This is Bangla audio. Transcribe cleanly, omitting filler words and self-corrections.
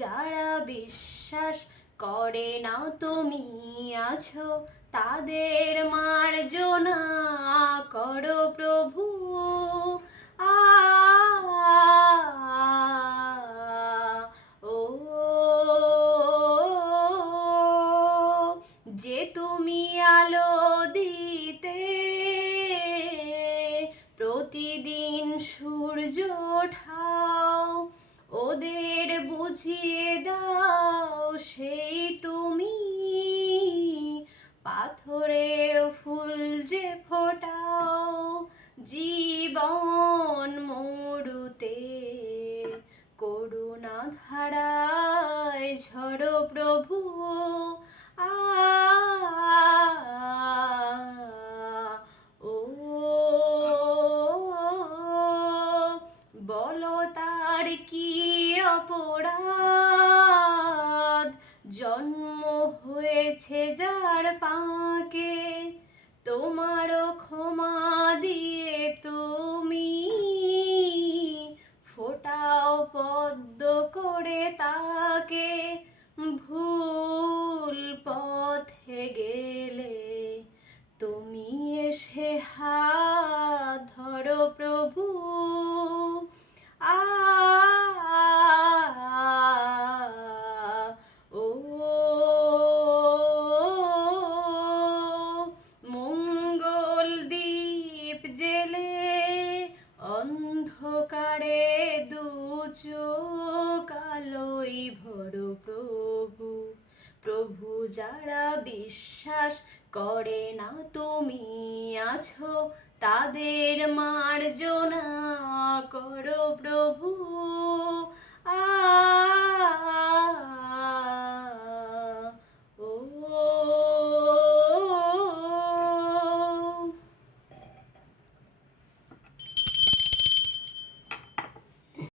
যারা বিশ্বাস করে না তুমি আছো, তাদের মার্জনা করো প্রভু। আ ও যে তুমি আলো দিতে প্রতিদিন সূর্য ওঠাও, ওদের বুঝিয়ে দাও সেই তুমি পাথরে ফুল যে ফোটাও, জীবন মরুতে করুণা ধারায় ঝড়ো প্রভু। আ ও বলো তার কি অপরাধ, জন্ম হয়েছে যার পাকে, তোমারও ক্ষমা দিয়ে তুমি ফোটাও পদ্ম করে তাকে। ভুল পথে গেলে তুমি এসে হাত ধরো প্রভু। আ ও মঙ্গল দ্বীপ জেলে অন্ধকারে দু চোখ আলোয় ভরো প্রভু। প্রভু যারা বিশ্বাস করে না তুমি আছো, তাদের মার্জনা করো প্রভু।